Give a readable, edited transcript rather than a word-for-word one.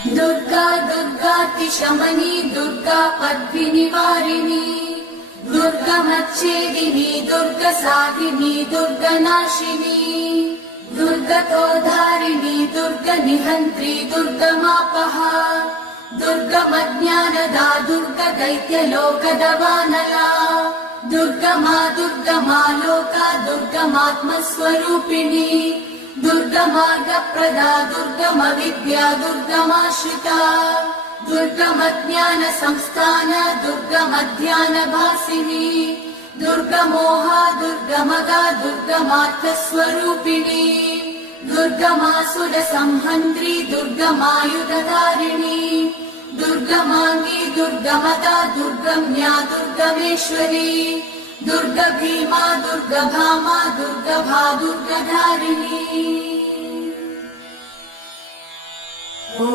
दुर्गा दुर्गातिशमनी दुर्गा पद्मिनिवारिणी दुर्गमच्छेदिनी दुर्गसाधिनी दुर्गनाशिनी दुर्गतोधारिणी दुर्गनिहन्त्री दुर्गमापहा दुर्गमज्ञानदा दुर्गदैत्यलोकदवानला दुर्गमा दुर्गमा लोका दुर्गमात्मस्वरूपिणी दुर्गमार्गप्रदा दुर्गमविद्या दुर्गमाश्रिता दुर्गमज्ञानसंस्थान दुर्गमध्यानभासिनी दुर्गमोहा दुर्गमगा दुर्गमार्थस्वरूपिणी दुर्गमासुरसंहन्त्री दुर्गमायुधधारिणी दुर्गमाङ्गी दुर्गमदा दुर्गम्या दुर्गमेश्वरी दुर्गभीमा दुर्गभामा दुर्गभा दुर्गधारिणी।